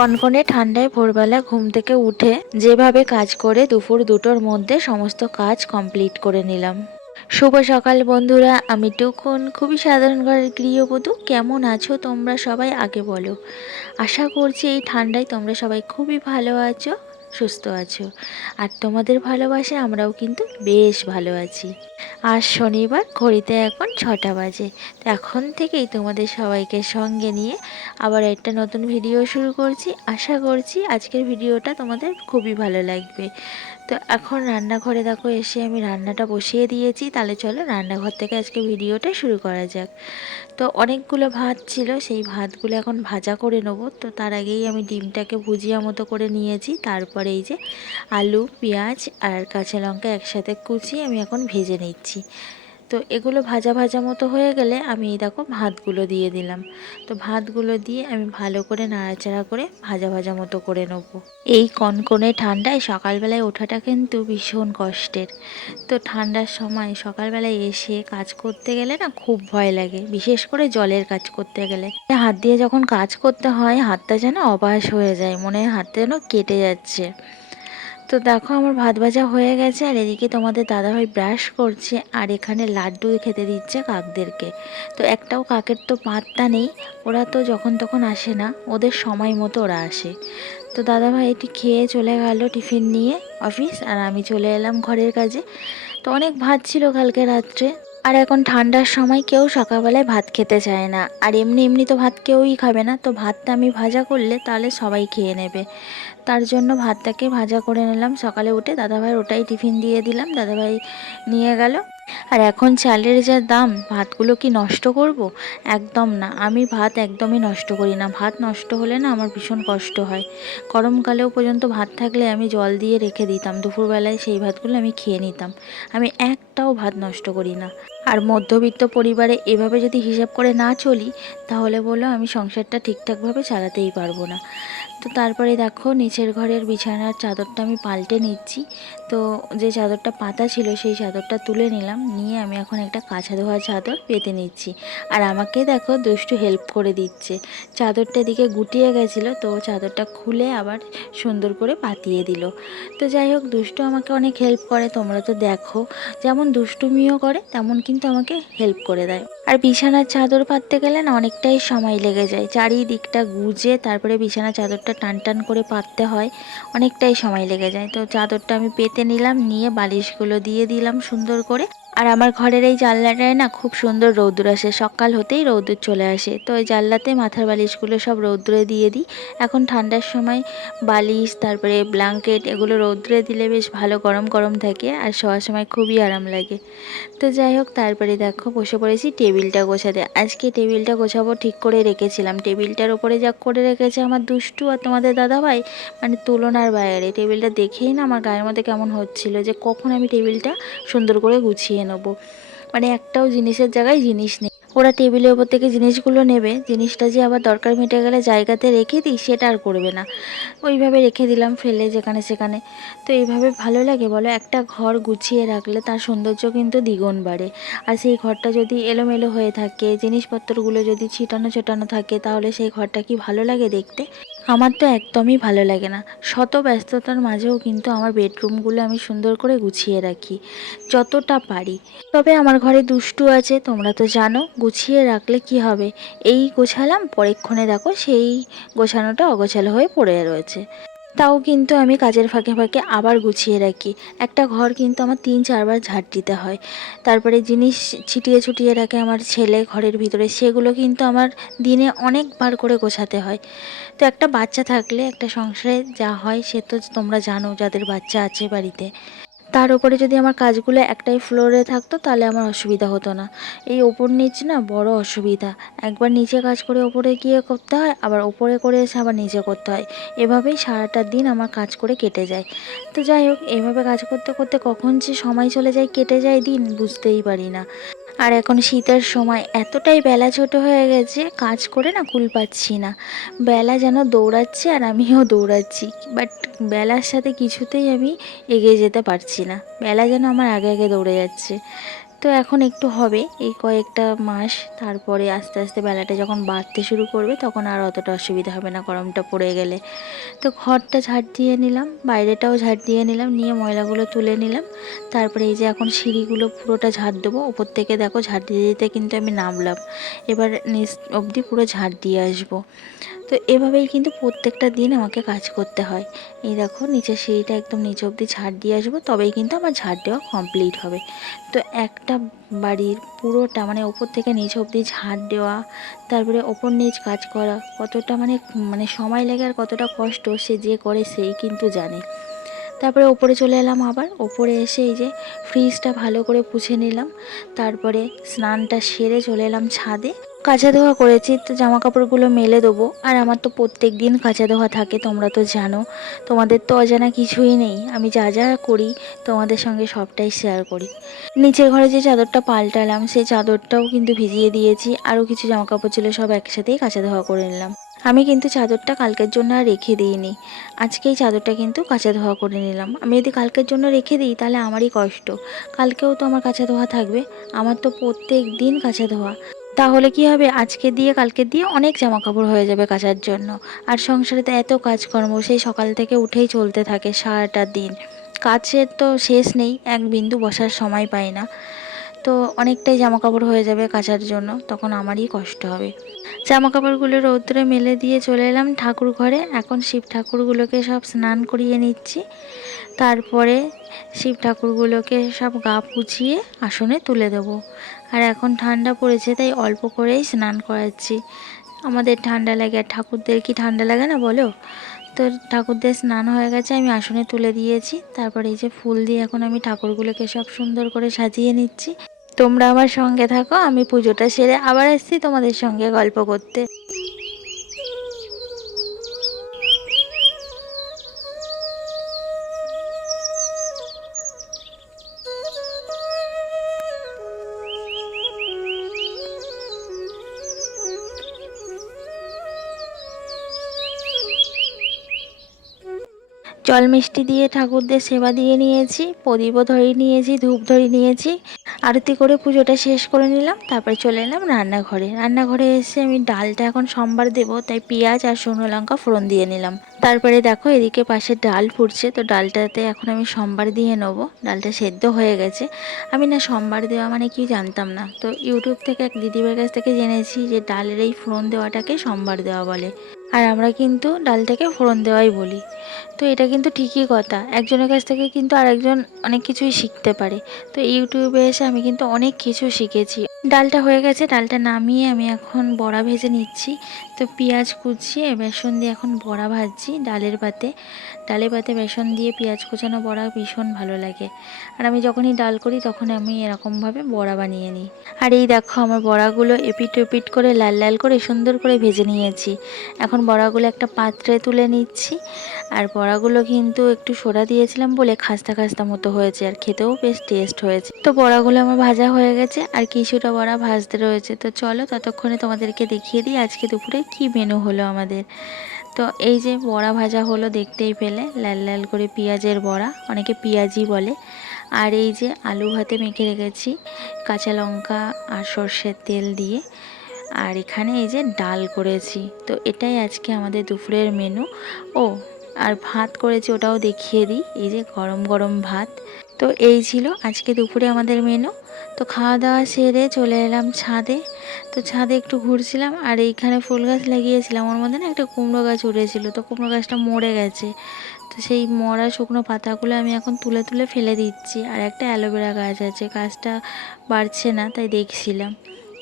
কনকনে ঠান্ডায় ভোরবেলা ঘুম থেকে উঠে যেভাবে কাজ করে দুপুর 2টোর মধ্যে সমস্ত কাজ কমপ্লিট করে নিলাম। শুভ সকাল বন্ধুরা, আমি টুকুন, খুবই সাধারণ ঘরের গৃহবধূ। কেমন আছো তোমরা সবাই আগে বলো। আশা করছি এই ঠান্ডায় তোমরা সবাই খুবই ভালো আছো, সুস্থ আছো। আর তোমাদের ভালোবাসায় আমরাও কিন্তু বেশ ভালো আছি। আজ শনিবার, ঘড়িতে এখন 6টা বাজে। তো এখন থেকেই তোমাদের সবাইকে সঙ্গে নিয়ে আবার একটা নতুন ভিডিও শুরু করছি। আশা করছি আজকের ভিডিওটা তোমাদের খুবই ভালো লাগবে। তো এখন রান্নাঘরে দেখো এসে আমি রান্নাটা বসিয়ে দিয়েছি। তাহলে চলো রান্নাঘর থেকে আজকে ভিডিওটা শুরু করা যাক। তো অনেকগুলো ভাত ছিল, সেই ভাতগুলো এখন ভাজা করে নেবো। তো তার আগেই আমি ডিমটাকে ভুজিয়া মতো করে নিয়েছি। তারপরে এই যে আলু, পেঁয়াজ আর কাঁচা লঙ্কা একসাথে কুচিয়ে আমি এখন ভেজে নিচ্ছি। তো এগুলো ভাজা ভাজা মতো হয়ে গেলে আমি দেখো ভাতগুলো দিয়ে দিলাম। তো ভাতগুলো দিয়ে আমি ভালো করে নাড়াচাড়া করে ভাজা ভাজা মতো করে নেবো। এই কনকনে ঠান্ডায় সকালবেলায় ওঠাটা কিন্তু ভীষণ কষ্টের। তো ঠান্ডার সময় সকালবেলায় এসে কাজ করতে গেলে না খুব ভয় লাগে, বিশেষ করে জলের কাজ করতে গেলে। হাত দিয়ে যখন কাজ করতে হয় হাতটা যেন অবশ হয়ে যায়, মনে হয় হাতটা যেন কেটে যাচ্ছে। তো দেখো আমার ভাত ভাজা হয়ে গেছে, আর এদিকে তোমাদের দাদাভাই ব্রাশ করছে, আর এখানে লাড্ডু খেতে দিচ্ছে কাকদেরকে। তো একটাও কাকের তো পাত্তা নেই, ওরা তো যখন তখন আসে না, ওদের সময় মতো ওরা আসে। তো দাদাভাই এটি খেয়ে চলে গেল টিফিন নিয়ে অফিস, আর আমি চলে এলাম ঘরের কাজে। তো অনেক ভাত ছিল কালকে রাত্রে, আর এখন ঠান্ডার সময় কেউ সকালবেলায় ভাত খেতে চায় না, আর এমনি এমনি তো ভাত কেউই খাবে না। তো ভাতটা আমি ভাজা করলে তাহলে সবাই খেয়ে নেবে, তার জন্য ভাতটাকে ভাজা করে নিলাম। সকালে উঠে দাদাভাই ওটাই টিফিন দিয়ে দিলাম, দাদাভাই নিয়ে গেল। আর এখন চালের যা দাম, ভাতগুলো কি নষ্ট করব? একদম না, আমি ভাত একদমই নষ্ট করি না। ভাত নষ্ট হলে না আমার ভীষণ কষ্ট হয়। গরমকালেও পর্যন্ত ভাত থাকলে আমি জল দিয়ে রেখে দিতাম, দুপুরবেলায় সেই ভাতগুলো আমি খেয়ে নিতাম। আমি একটাও ভাত নষ্ট করি না। আর মধ্যবিত্ত পরিবারে এভাবে যদি হিসাব করে না চলি, তাহলে বলো আমি সংসারটা ঠিকঠাকভাবে চালাতেই পারবো না। তো তারপরে দেখো নিচের ঘরের বিছানার চাদরটা আমি পাল্টে নিচ্ছি। তো যে চাদরটা পাতা ছিল সেই চাদরটা তুলে নিলাম, নিয়ে আমি এখন একটা কাঁচা ধোয়া চাদর পেতে নিচ্ছি। আর আমাকে দেখো দুষ্টু হেল্প করে দিচ্ছে। চাদরটা এদিকে গুটিয়ে গেছিলো, তো চাদরটা খুলে আবার সুন্দর করে পাতিয়ে দিল। তো যাই হোক, দুষ্টু আমাকে অনেক হেল্প করে, তোমরা তো দেখো। যেমন দুষ্টুমিও করে তেমন কিন্তু আমাকে হেল্প করে দেয়। আর বিছানার চাদর পাততে গেলে না অনেকটাই সময় লেগে যায়, চারিদিকটা গুজে তারপরে বিছানার চাদরটা টান টান করে পাততে হয়, অনেকটাই সময় লেগে যায়। তো চাদরটা আমি পেতে নিলাম, নিয়ে বালিশগুলো দিয়ে দিলাম সুন্দর করে। আর আমার ঘরের এই জানলাটায় না খুব সুন্দর রৌদ্র আসে, সকাল হতেই রৌদ্র চলে আসে। তো ওই জানলাতে মাথার বালিশগুলো সব রৌদ্রে দিয়ে দিই। এখন ঠান্ডার সময় বালিশ তারপরে ব্ল্যাঙ্কেট এগুলো রৌদ্রে দিলে বেশ ভালো গরম গরম থাকে, আর শোয়ার সময় খুবই আরাম লাগে। তো যাই হোক, তারপরে দেখো বসে পড়েছি টেবিলটা গোছাতে। আজকে টেবিলটা গোছাবো ঠিক করে রেখেছিলাম, টেবিলটার ওপরে যা করে রেখেছে আমার দুষ্টু আর তোমাদের দাদাভাই, মানে তুলনার বাইরে। টেবিলটা দেখেই না আমার গায়ের মধ্যে কেমন হচ্ছিল যে কখন আমি টেবিলটা সুন্দর করে গুছিয়ে নেবো। মানে একটাও জিনিসের জায়গায় জিনিস নেই। ওরা টেবিলের ওপর থেকে জিনিসগুলো নেবে, জিনিসটা যে আবার দরকার মিটে গেলে জায়গাতে রেখে দিই সেটা আর করবে না, ওইভাবে রেখে দিলাম ফেলে যেখানে সেখানে। তো এইভাবে ভালো লাগে বলো? একটা ঘর গুছিয়ে রাখলে তার সৌন্দর্য কিন্তু দ্বিগুণ বাড়ে। আর সেই ঘরটা যদি এলোমেলো হয়ে থাকে, জিনিসপত্রগুলো যদি ছিটানো ছোটানো থাকে, তাহলে সেই ঘরটা কি ভালো লাগে দেখতে? আমার তো একদমই ভালো লাগে না। শত ব্যস্ততার মাঝেও কিন্তু আমার বেডরুমগুলো আমি সুন্দর করে গুছিয়ে রাখি যতটা পারি। তবে আমার ঘরে দুষ্টু আছে, তোমরা তো জানো, গুছিয়ে রাখলে কি হবে, এই গোছালাম পরেক্ষণে দেখো সেই গোছানোটা অগোছালো হয়ে পড়ে রয়েছে। তাও কিন্তু আমি কাজের ফাঁকে ফাঁকে আবার গুছিয়ে রাখি। একটা ঘর কিন্তু আমার 3-4 বার ঝাঁট দিতে হয়। তারপরে জিনিস ছিটিয়ে ছুটিয়ে রাখে আমার ছেলে ঘরের ভিতরে, সেগুলো কিন্তু আমার দিনে অনেকবার করে গোছাতে হয়। তো একটা বাচ্চা থাকলে একটা সংসারে যা হয় সে তো তোমরা জানো, যাদের বাচ্চা আছে বাড়িতে। তার উপরে যদি আমার কাজগুলো একটাই ফ্লোরে থাকতো তাহলে আমার অসুবিধা হতো না। এই ওপর নিচ না বড় অসুবিধা, একবার নিচে কাজ করে ওপরে গিয়ে করতে হয়, আবার ওপরে করে এসে আবার নিচে করতে হয়। এভাবেই সারাটা দিন আমার কাজ করে কেটে যায়। তো যাই হোক, এইভাবে কাজ করতে করতে কখন যে সময় চলে যায়, কেটে যায় দিন, বুঝতেই পারি না। আর এখন শীতের সময় এতটাই বেলা ছোট হয়ে গেছে, কাজ করে না কুল পাচ্ছি না। বেলা যেন দৌড়াচ্ছে আর আমিও দৌড়াচ্ছি, বাট বেলার সাথে কিছুতেই আমি এগিয়ে যেতে পারছি না। বেলা যেন আমার আগে আগে দৌড়ে যাচ্ছে। তো এখন একটু হবে এই কয়েকটা মাস, তারপরে আস্তে আস্তে বেলাটা যখন বাড়তে শুরু করবে তখন আর অতটা অসুবিধা হবে না গরমটা পড়ে গেলে। তো ঘরটা ঝাড় দিয়ে নিলাম, বাইরেটাও ঝাড় দিয়ে নিলাম, নিয়ে ময়লাগুলো তুলে নিলাম। তারপরে এই যে এখন সিঁড়িগুলো পুরোটা ঝাড় দেবো। ওপর থেকে দেখো ঝাড় দিতে দিতে কিন্তু আমি নামলাম, এবার নিচ অবধি পুরো ঝাড় দিয়ে আসবো। তো এভাবেই কিন্তু প্রত্যেকটা দিন আমাকে কাজ করতে হয়। এই দেখো নিচের সিঁড়িটা একদম নিচে অবধি ঝাড় দিয়ে আসবো, তবেই কিন্তু আমার ঝাড় দেওয়া কমপ্লিট হবে। তো একটা বাড়ির পুরোটা মানে ওপর থেকে নিচ অবধি ঝাড় দেওয়া, তারপরে ওপর নিচ কাজ করা কতটা মানে মানে সময় লাগে আর কতটা কষ্ট সে যে করে সেই কিন্তু জানে। তারপরে ওপরে চলে এলাম, আবার ওপরে এসে এই যে ফ্রিজটা ভালো করে পুছে নিলাম। তারপরে স্নানটা সেরে চলে এলাম ছাদে। কাচা ধোয়া করেছি, তো জামা কাপড়গুলো মেলে দেবো। আর আমার তো প্রত্যেক দিন কাচা ধোয়া থাকে, তোমরা তো জানো। তোমাদের তো অজানা কিছুই নেই, আমি যা যা করি তোমাদের সঙ্গে সবটাই শেয়ার করি। নিচের ঘরে যে চাদরটা পাল্টালাম সেই চাদরটাও কিন্তু ভিজিয়ে দিয়েছি, আরও কিছু জামা কাপড় ছিল সব একসাথেই কাচা ধোয়া করে নিলাম। আমি কিন্তু চাদরটা কালকের জন্য আর রেখে দিইনি, আজকেই চাদরটা কিন্তু কাচা ধোয়া করে নিলাম। আমি যদি কালকের জন্য রেখে দিই তাহলে আমারই কষ্ট, কালকেও তো আমার কাচা ধোয়া থাকবে। আমার তো প্রত্যেক দিন কাচা ধোয়া, তাহলে কি হবে আজকে দিয়ে কালকে দিয়ে অনেক জামা কাপড় হয়ে যাবে কাচার জন্য। আর সংসারে তো এত কাজকর্ম সেই সকাল থেকে উঠেই চলতে থাকে সারাটা দিন, কাজের তো শেষ নেই, এক বিন্দু বসার সময় পাই না। তো অনেকটাই জামা কাপড় হয়ে যাবে কাচার জন্য, তখন আমারই কষ্ট হবে। জামা কাপড়গুলো রৌদ্রে মেলে দিয়ে চলে এলাম ঠাকুর ঘরে। এখন শিব ঠাকুরগুলোকে সব স্নান করিয়ে নিচ্ছি, তারপরে শিব ঠাকুরগুলোকে সব গা পুছিয়ে আসনে তুলে দেব। আর এখন ঠান্ডা পড়েছে তাই অল্প করেই স্নান করাচ্ছি। আমাদের ঠান্ডা লাগে, আর ঠাকুরদের কি ঠান্ডা লাগে না বলো? তো ঠাকুরদের স্নান হয়ে গেছে, আমি আসনে তুলে দিয়েছি। তারপরে এই যে ফুল দিয়ে এখন আমি ঠাকুরগুলোকে সব সুন্দর করে সাজিয়ে নিচ্ছি। তোমরা আমার সঙ্গে থাকো, আমি পুজোটা সেরে আবার আসছি তোমাদের সঙ্গে গল্প করতে। জল মিষ্টি দিয়ে ঠাকুরদের সেবা দিয়ে নিয়েছি, প্রদীপও ধরিয়ে নিয়েছি, ধূপ ধরিয়ে নিয়েছি, আরতি করে পুজোটা শেষ করে নিলাম। তারপরে চলে এলাম রান্নাঘরে। রান্নাঘরে এসে আমি ডালটা এখন সোমবার দেবো, তাই পেঁয়াজ আর শুকনো লঙ্কা ফোড়ন দিয়ে নিলাম। তারপরে দেখো এদিকে পাশে ডাল ফুটছে, তো ডালটাতে এখন আমি সোমবার দিয়ে নেবো। ডালটা সেদ্ধ হয়ে গেছে। আমি না সোমবার দেওয়া মানে কি জানতাম না, তো ইউটিউব থেকে এক দিদিভাইয়ের কাছ থেকে জেনেছি যে ডালের এই ফোড়ন দেওয়াটাকে সোমবার দেওয়া বলে, আর আমরা কিন্তু ডালটাকে ফোড়ন দেওয়াই বলি। তো এটা কিন্তু ঠিকই কথা, একজনের কাছ থেকে কিন্তু আরেকজন অনেক কিছুই শিখতে পারে। তো ইউটিউবে এসে আমি কিন্তু অনেক কিছু শিখেছি। ডালটা হয়ে গেছে, ডালটা নামিয়ে আমি এখন বড়া ভেজে নিচ্ছি। তো পেঁয়াজ কুচিয়ে বেসন দিয়ে এখন বড়া ভাজছি ডালের পাতে। ডালের পাতে বেসন দিয়ে পেঁয়াজ কুচানো বড়া ভীষণ ভালো লাগে। আর আমি যখনই ডাল করি তখন আমি এরকমভাবে বড়া বানিয়ে নিই। আর এই দেখো আমার বড়াগুলো এপিট ওপিট করে লাল লাল করে সুন্দর করে ভেজে নিয়েছি। এখন বড়াগুলো একটা পাত্রে তুলে নিচ্ছি। আর বড়াগুলো কিন্তু একটু সোডা দিয়েছিলাম বলে খাস্তা খাস্তা মতো হয়েছে, আর খেতেও বেশ টেস্ট হয়েছে। তো বড়াগুলো আমার ভাজা হয়ে গেছে, আর কিছুটা বড়া ভাজতে রয়েছে। তো চলো ততক্ষণে তোমাদেরকে দেখিয়ে দিই আজকে দুপুরে কি মেনু হলো আমাদের। তো এই যে বড়া ভাজা হলো, দেখতেই পেলে লাল লাল করে পেঁয়াজের বড়া, অনেকে পেঁয়াজি বলে। আর এই যে আলু ভাতে মেখে রেখেছি কাঁচা লঙ্কা আর সর্ষের তেল দিয়ে। আর এখানে এই যে ডাল করেছি। তো এটাই আজকে আমাদের দুপুরের মেনু। ও আর ভাত করেছি, ওটাও দেখিয়ে দিই। এই যে গরম গরম ভাত। তো এই ছিল আজকে দুপুরে আমাদের মেনু। তো খাওয়া দাওয়া সেরে চলে এলাম ছাদে। তো ছাদে একটু ঘুরছিলাম, আর এইখানে ফুল গাছ লাগিয়েছিলাম, ওর মধ্যে না একটা কুমড়ো গাছ উঠেছিল। তো কুমড়ো গাছটা মরে গেছে, তো সেই মরা শুকনো পাতাগুলো আমি এখন তুলে তুলে ফেলে দিচ্ছি। আর একটা অ্যালোভেরা গাছ আছে, গাছটা বাড়ছে না তাই দেখছিলাম।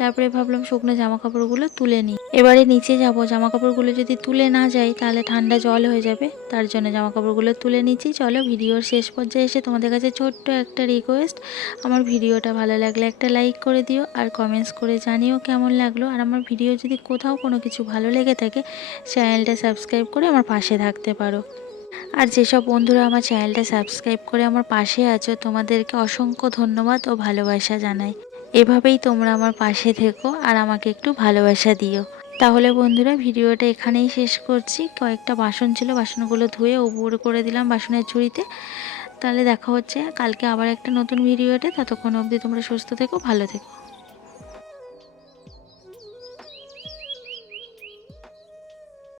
তারপরে ভাবলাম শুকনো জামা কাপড়গুলো তুলে নিই। এবারে নিচে যাব, জামা কাপড়গুলো যদি তুলে না যাই তাহলে ঠান্ডা জল হয়ে যাবে, তার জন্য জামা কাপড়গুলো তুলে নিচ্ছি। চলো ভিডিওর শেষ পর্যায়ে এসে তোমাদের কাছে ছোট্ট একটা রিকোয়েস্ট, আমার ভিডিওটা ভালো লাগলে একটা লাইক করে দিও, আর কমেন্টস করে জানিও কেমন লাগলো। আর আমার ভিডিও যদি কোথাও কোনো কিছু ভালো লেগে থাকে চ্যানেলটা সাবস্ক্রাইব করে আমার পাশে থাকতে পারো। আর যেসব বন্ধুরা আমার চ্যানেলটা সাবস্ক্রাইব করে আমার পাশে আছো তোমাদেরকে অসংখ্য ধন্যবাদ ও ভালোবাসা জানাই। এভাবেই তোমরা আমার পাশে থেকো আর আমাকে একটু ভালোবাসা দিও। তাহলে বন্ধুরা ভিডিওটা এখানেই শেষ করছি। কয়েকটা বাসন ছিল, বাসনগুলো ধুয়ে উপর করে দিলাম বাসনের ঝুড়িতে। তাহলে দেখা হচ্ছে কালকে আবার একটা নতুন ভিডিওতে। ততক্ষণ অবধি তোমরা সুস্থ থেকো, ভালো থেকো।